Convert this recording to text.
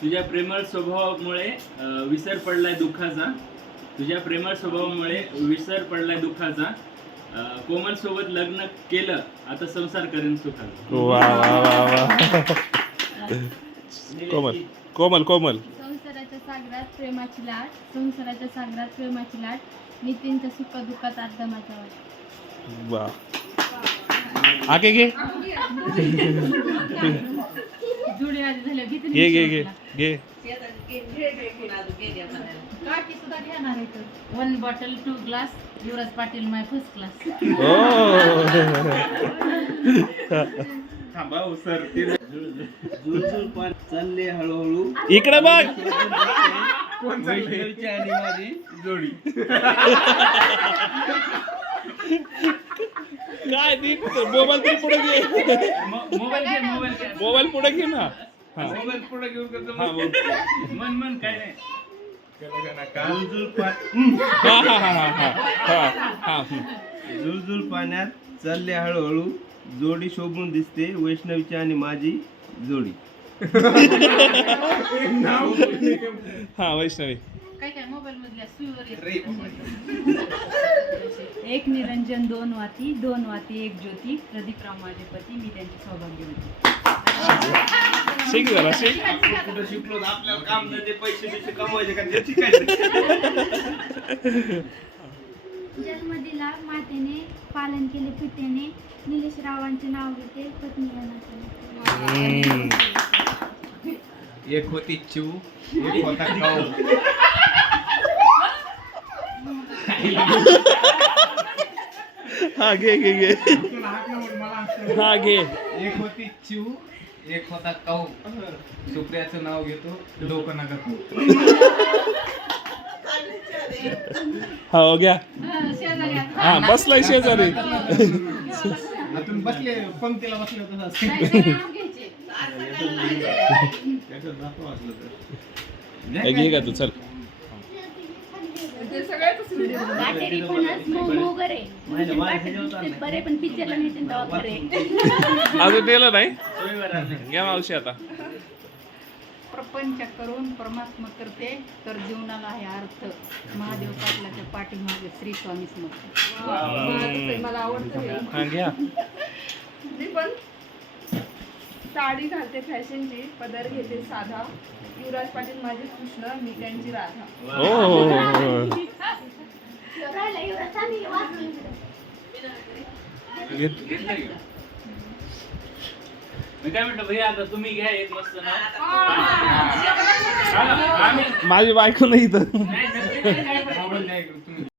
तुझ्या प्रेमळ स्वभावामुळे विसर पडलाय दुःखाचा. तुझ्या प्रेमळ स्वभावामुळे विसर पडलाय दुःखाचा. कोमल सोबत लग्न केलं आता संसार करेन सुखाचा वा वा वा वा. कोमल कोमल कोमल. संसाराच्या सागरात प्रेमाची लाट संसाराच्या सागरात प्रेमाची लाट नितीनच्या सुख दुःखात अर्धा माझा वाट वा. आगे घे. घे घे घे घे काठी सुद्धा घेणार आहे one bottle two glass Yuvraj Patil my first class हो. चालले हळूहळू. इकडे बघ. वैष्णवीची आणि माझी जोडी. काय ती मोबाईल तरी पुढे घे. मोबाईल घे मोबाईल घे. मोबाईल पुढे घे ना. हा. मोबाईल पुढे घेऊन करतो हा, बोल. मन मन काय नाही. झुळझुळ पान हा हा हा हा हा. हा हा. झुळझुळ पाण्यात चालले हळूहळू. जोडी शोभून दिसते. वैष्णवीची आणि माझी जोडी. हा वैष्णवी. काय काय मोबाईल. मधल्या सुईवर एक निरंजन दोन वाती दोन वाती एक ज्योती प्रदीपराव माझे पती मी त्यांची सौभाग्यवती. जन्म दिला मातेने पालन केले पितेने निलेश रावांचे नाव घेते पत्नी. एक होती चिव एक होता हा घे घे घे. हा घे. एक होती चिव एक होता काऊ सुप्रियाचं नाव घेतो डोकं नका. हा हो घ्या. हा बसलाय शेजारी. आतून बसले पंक्तीला बसले होते. घे का तू चल. काटेरी फणस मऊ मऊ गरे बरे पण पिक्चरला नेते तेव्हा खरे अजून नेलं नाही? घ्या मावशी आता. प्रपंच करून परमात्मा करते तर जीवनाला आहे अर्थ. महादेव पाटलाच्या पाठीमागे श्री स्वामी समर्थ. मला आवडतं हे. हा घ्या. मी पण साडी घालते फॅशनची पदर घेते साधा. युवराज पाटील माझे कृष्ण मी त्यांची राधा. मी काय म्हणतो भैया आता तुम्ही घ्या एक मस्त नाव हा, आम्ही माझी बायको नाही इथं नाही, नक्की काय